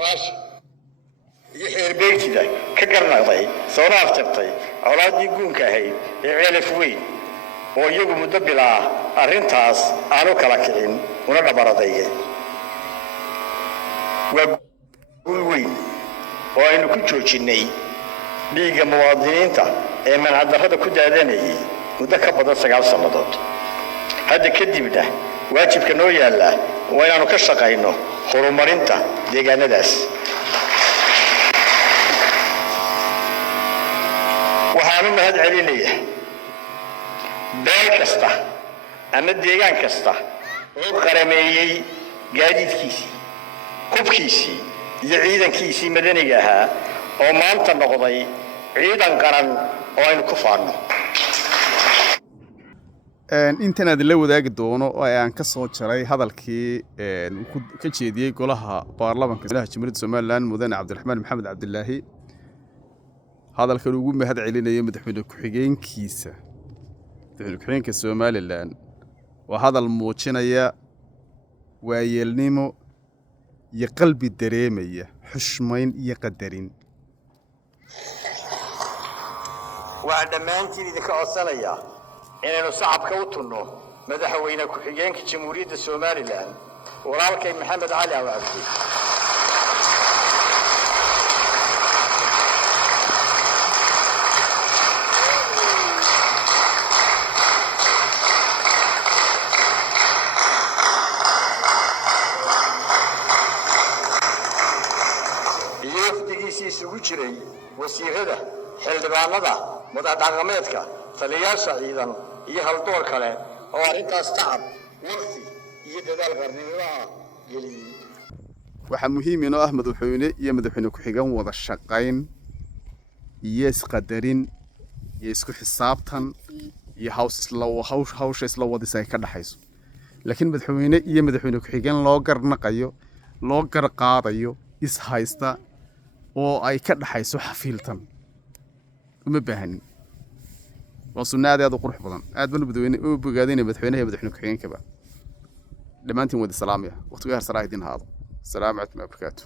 حواش يحير بيتي ذا كقرنا ضي صراف تبطي أولاد يقون كهي يعيل فوين ويجوا مدبلا أرنتاس أنا كلاكين ولا برادية وقول وين وإنه كل شيء بيجا مواطنين تا من هذا كده أدنى وده كبر سجال صلدات هذا كدي بده واجب كنويا لا وين أنا كشقينه خرومارين تا ديجا نداس وحامل هذا عليليه بيل كسته أما ديجان كسته وقرمي جاديد كيسي كوب كيسي يعيدا كيسي مدني جاها وما أنت نقضي عيدا قرن وين كفارنا intan aad la wadaagi doono oo aan ka soo jaray hadalkii ka jeediyay golaha baarlamaanka Jamhuuriyadda Soomaaliland Mudane Cabdiraxmaan Maxamed Cabdilaahi hadalkan ugu mahad celinayay madaxweyne ku-xigeenka Soomaaliland waa hadal muujinaya waayeelnimo iyo qalbi dareemaya xushmayn iyo qadarin waa dhamaantiin idinka codsanaya inaynu shacabka u tunno madaxweyne ku-xigeenka Jamhuuriyadda Soomaaliland walaalkay Maxamed Cali Abdi isugu jiray wasiirada xildhibaanada madaxdhaqameedka taliyaasha ciidan iyo haldoor kale oo arintaas tacab waqti iyo dadaal qarnimada geliyay waxa muhiim ah madaxweyne iyo madaxweyne ku-xigeen wada shaqayn iyo isqadarin iyo isku xisaabtan iyo hawsha isla wadisay ka dhaxayso laakiin madaxweyne iyo madaxweyne ku-xigeen loo garnaqayo loo garqaadayo is haysta oo ay ka dhaxayso xafiiltan uma baahanin waa sunnada aad u qurux badan aad baan u bogaadinay madaxweynaha iyo madaxweyne ku-xigeenkaba dhammaantiin wada salaamaya waqtiga har saraahidin haado السلام عليكم ورحمة الله وبركاته